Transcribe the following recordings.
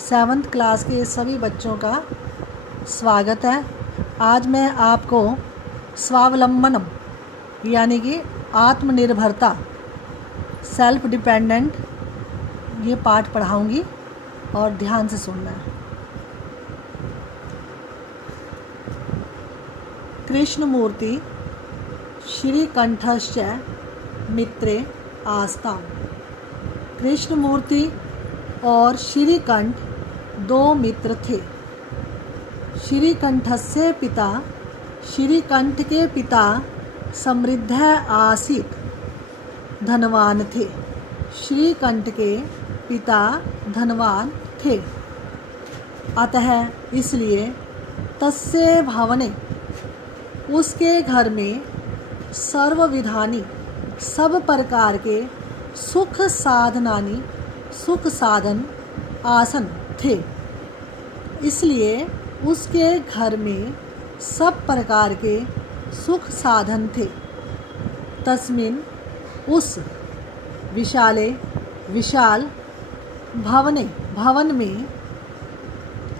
7th class के सभी बच्चों का स्वागत है। आज मैं आपको स्वावलंबनम यानी कि आत्मनिर्भरता, सेल्फ डिपेंडेंट, ये पाठ पढ़ाऊंगी और ध्यान से सुनना है। कृष्णमूर्ति श्रीकंठश्च मित्रे आस्ताम। कृष्णमूर्ति और श्रीकंठ दो मित्र थे। श्रीकंठस्य पिता, श्रीकंठ के पिता समृद्ध आसीत, धनवान थे। श्रीकंठ के पिता धनवान थे, अतः इसलिए तस्य भवने, उसके घर में सर्वविधानि, सब प्रकार के सुख साधनानि, सुख साधन आसन थे। इसलिए उसके घर में सब प्रकार के सुख साधन थे। तस्मिन्, उस विशाले, विशाल भवने, भवन में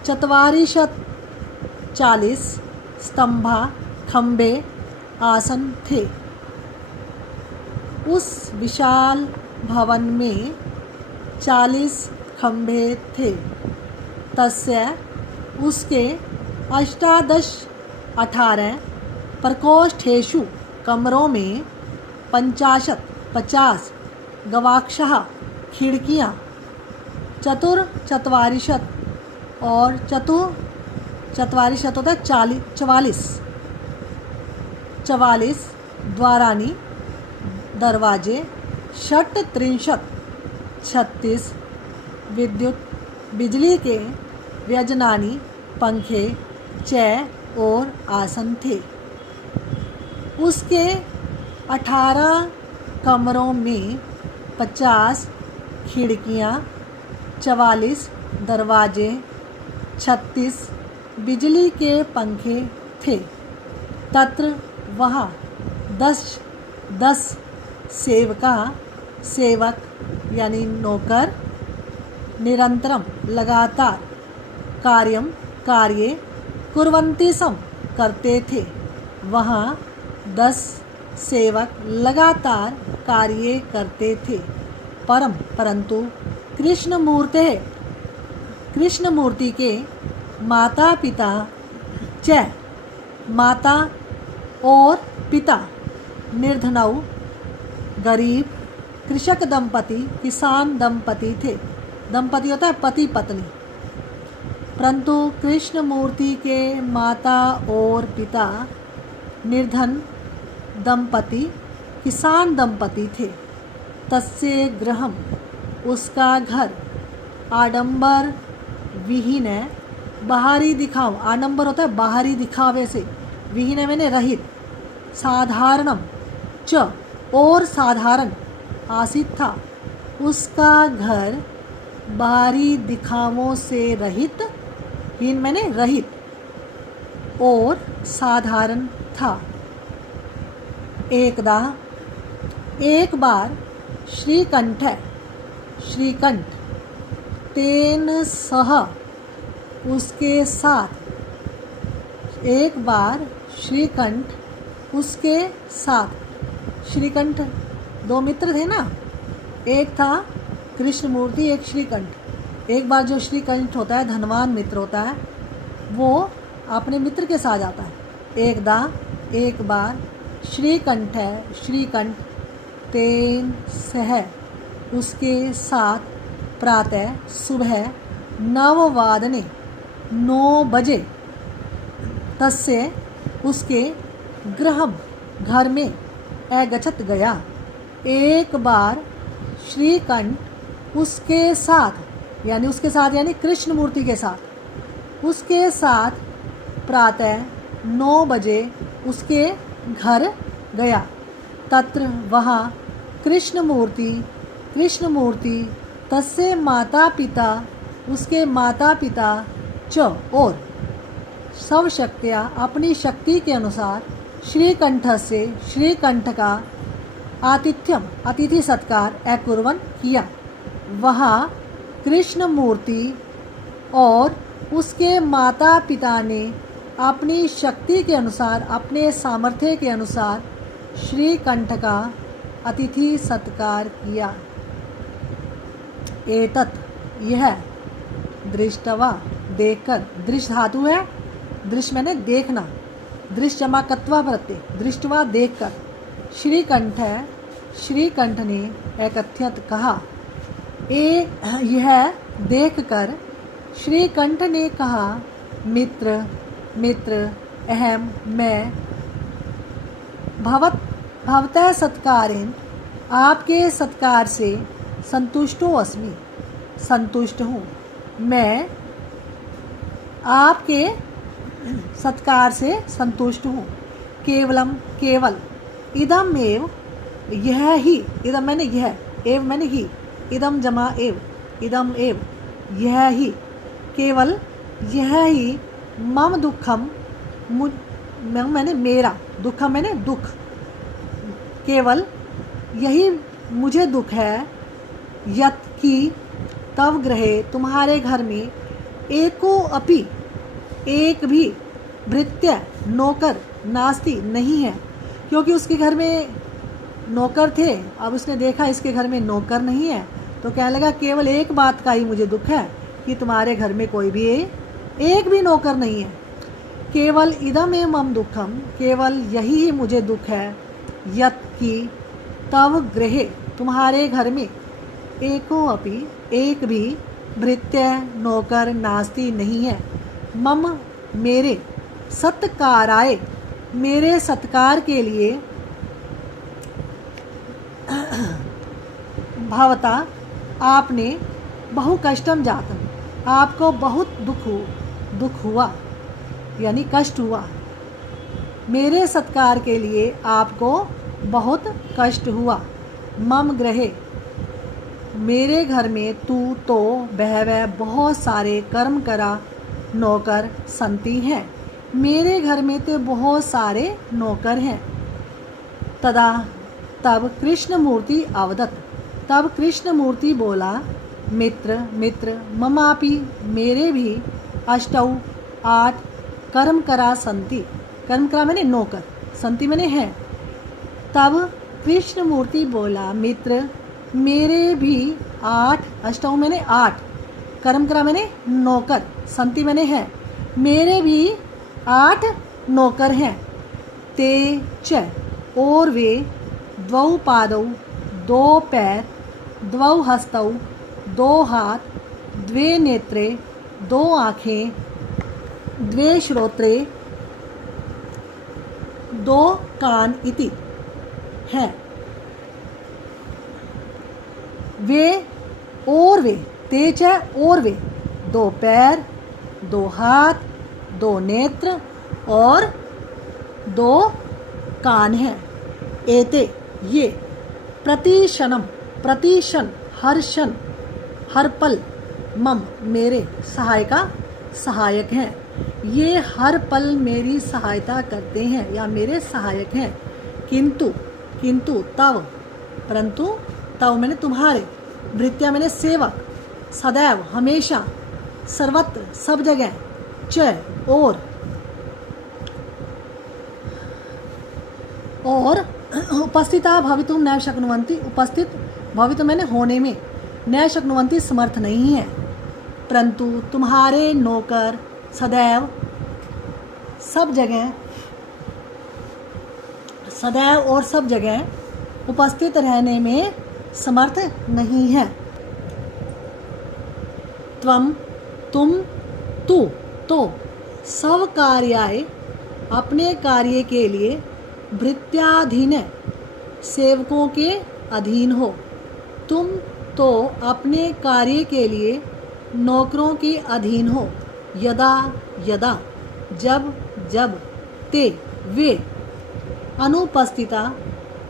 40 स्तंभा, खंबे, आसन थे। उस विशाल भवन में 40 खंबे थे। तस्य, उसके 18 प्रकोष्ठेषु, कमरों में 50 गवाक्षः, खिड़कियाँ, 44 और 44 द्वाराणि, दरवाजे, 36 विद्युत, बिजली के व्यजनानि, पंखे, और आसन थे। उसके 18 कमरों में 50 खिड़कियाँ, 44 दरवाजे, 36 बिजली के पंखे थे। तत्र, वहाँ 10 सेवक यानी नौकर, निरंतरम, लगातार, कार्य कुर्वन्ति सम, करते थे। वहाँ 10 सेवक लगातार कार्य करते थे। परंतु कृष्णमूर्ति के माता पिता च, माता और पिता, निर्धनौ, गरीब, कृषक दंपति, किसान दंपति थे। दंपति होता है पति पत्नी। परंतु कृष्णमूर्ति के माता और पिता निर्धन दंपति, किसान दंपति थे। तस्य गृहम, उसका घर, आडंबर विहीन, बाहरी दिखाव, आडंबर होता है बाहरी दिखावे से, विहीन मैंने रहित, साधारणम च, और साधारण, आसित था। उसका घर बाहरी दिखावों से रहित, हीन मैंने रहित, और साधारण था। एक बार श्रीकंठ तेन सह, उसके साथ, एक बार श्रीकंठ उसके साथ, श्रीकंठ दो मित्र थे ना, एक था कृष्णमूर्ति, एक श्रीकंठ। एक बार जो श्रीकंठ होता है, धनवान मित्र होता है, वो अपने मित्र के साथ जाता है। एक बार श्रीकंठ तेन सह, उसके साथ, प्रातः, सुबह, 9 बजे, तस्य, उसके, गृहम, घर में, अगच्छत्, गया। एक बार श्रीकंठ उसके साथ यानी कृष्णमूर्ति के साथ, उसके साथ प्रातः 9 बजे उसके घर गया। तत्र, वहाँ कृष्णमूर्ति तस्य माता पिता, उसके माता पिता च, और सब शक्तियाँ, अपनी शक्ति के अनुसार, श्रीकंठ का अतिथि सत्कार अकुर्वन्, किया। वहाँ कृष्णमूर्ति और उसके माता पिता ने अपनी शक्ति के अनुसार, अपने सामर्थ्य के अनुसार श्रीकंठ का अतिथि सत्कार किया। एतत् यह दृष्टवा देखकर, दृश्य धातु है, दृश्य मैंने देखना, दृश्य जमा कत्वा प्रत्यय, दृष्टवा देखकर, श्रीकंठ है, श्रीकंठ ने एकथ्यत कहा। यह देखकर श्रीकंठ ने कहा, मित्र मित्र अहम मैं भवतः सत्कारेण, आपके सत्कार से संतुष्टो अस्मि, संतुष्ट हूँ। मैं आपके सत्कार से संतुष्ट हूँ। केवलम केवल, इदम एव यह ही, इदम मैंने यह, एव मैंने ही, इदम जमा एव, इदम एव यह ही, केवल यह ही मम दुखम, मैंने मेरा, दुखम मैंने दुख, केवल यही मुझे दुख है। यत कि तव ग्रहे, तुम्हारे घर में, एको अपि एक भी भृत्य नौकर नास्ति नहीं है, क्योंकि उसके घर में नौकर थे, अब उसने देखा इसके घर में नौकर नहीं है, तो कहने लगा केवल एक बात का ही मुझे दुख है कि तुम्हारे घर में कोई भी एक भी नौकर नहीं है। केवल इदम एव मम दुखम, केवल यही ही मुझे दुख है। यत कि तव गृहे, तुम्हारे घर में, एको अपि एक भी भृत्य नौकर नास्ति नहीं है। मम मेरे, सत्काराय मेरे सत्कार के लिए, भवता आपने, बहु कष्टम जातम आपको बहुत दुख हुआ, यानी कष्ट हुआ। मेरे सत्कार के लिए आपको बहुत कष्ट हुआ। मम गृहे, मेरे घर में, तू तो बहवह बहुत सारे कर्म करा नौकर संति हैं, मेरे घर में तो बहुत सारे नौकर हैं। तदा तब कृष्णमूर्ति अवदत, तब कृष्णमूर्ति बोला, मित्र मित्र ममापि मेरे भी, अष्टौ 8 कर्म करा संति, कर्म करा मैंने नौकर, संति मैंने है। तब कृष्णमूर्ति बोला, मित्र मेरे भी 8, अष्टौ मैंने 8, कर्म करा मैंने नौकर, संति मैंने है, मेरे भी 8 नौकर हैं। ते च और वे, द्वौ पादौ 2 पैर, द्वौ हस्तौ 2 हाथ, द्वे नेत्रे 2 आँखें, द्वे श्रोत्रे 2 कान इति है। वे और वे, तेज है और वे, 2 पैर 2 हाथ 2 नेत्र और 2 कान हैं। एते ये, प्रतिक्षणम प्रतिक्षण, हर क्षण हर पल, मम मेरे, सहायका सहायक हैं। ये हर पल मेरी सहायता करते हैं या मेरे सहायक हैं। किंतु किंतु तव, परंतु तव मैंने तुम्हारे, भृत्या मैंने सेवक, सदैव हमेशा, सर्वत्र सब जगह, च और उपस्थिता भवितुम न शक्नुवन्ति, उपस्थित भवितुम मैंने होने में, न शक्नुवन्ति समर्थ नहीं है। परंतु तुम्हारे नौकर सदैव सब जगह, सदैव और सब जगह उपस्थित रहने में समर्थ नहीं है। त्वम तुम, तू तो, सब कार्याय अपने कार्य के लिए, भृत्याधीन सेवकों के अधीन हो। तुम तो अपने कार्य के लिए नौकरों के अधीन हो। यदा यदा, जब जब, ते वे,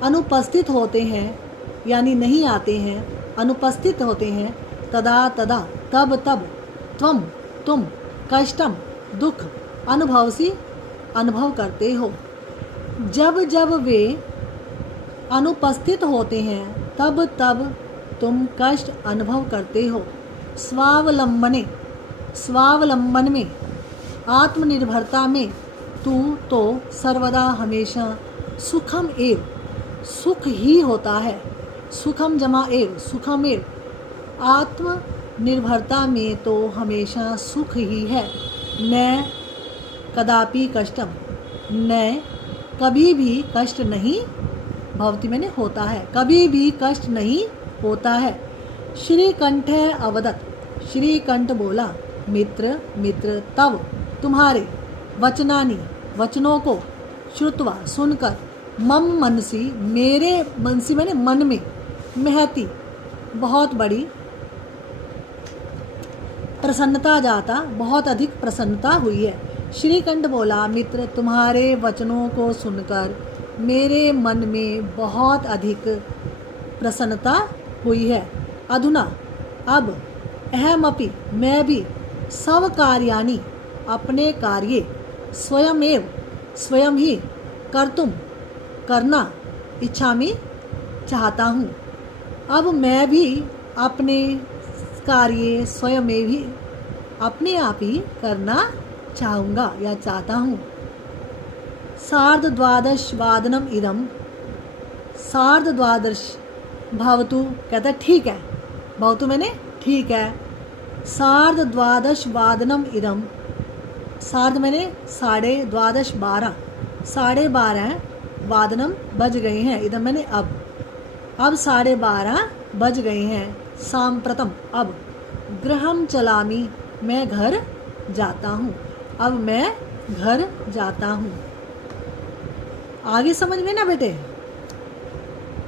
अनुपस्थित होते हैं यानी नहीं आते हैं, अनुपस्थित होते हैं। तदा तदा, तब तब, त्वम तुम, कष्टम दुख, अनुभवसी अनुभव करते हो। जब जब वे अनुपस्थित होते हैं तब तब तुम कष्ट अनुभव करते हो। स्वावलंबने, स्वावलंबन में, आत्मनिर्भरता में तू तो सर्वदा हमेशा सुखम एव, सुख ही होता है। सुखम जमा एव, सुखम एव। आत्मनिर्भरता में तो हमेशा सुख ही है। न कदापि कष्टम, न कभी भी कष्ट नहीं भवति मैंने होता है, कभी भी कष्ट नहीं होता है। श्रीकंठ अवदत, श्रीकंठ बोला, मित्र मित्र तव तुम्हारे, वचनानि वचनों को, श्रुत्वा सुनकर, मम मनसी मेरे मनसी मैंने मन में, महती बहुत बड़ी प्रसन्नता जाता, बहुत अधिक प्रसन्नता हुई है। श्रीकंठ बोला, मित्र तुम्हारे वचनों को सुनकर मेरे मन में बहुत अधिक प्रसन्नता हुई है। अधुना अब, अहमपि मैं भी, सब कार्याणि अपने कार्य, स्वयमेव स्वयं ही, कर्तुम करना, इच्छामि चाहता हूँ। अब मैं भी अपने कार्य स्वयमेव ही अपने आप ही करना चाहूँगा या चाहता हूँ। सार्धद्वादशवादनम इदम, सार्धद्वादश भवतु कहता ठीक है, भवतु मैंने ठीक है। सार्धद्वादशवादनम इदम, सार्ध मैंने साढ़े, द्वादश 12, 12:30 वादनम बज गए हैं, इदम मैंने अब 12:30 बज गए हैं। सांप्रतम अब, गृहम चलामी मैं घर जाता हूँ, अब मैं घर जाता हूँ। आगे समझ में ना बेटे।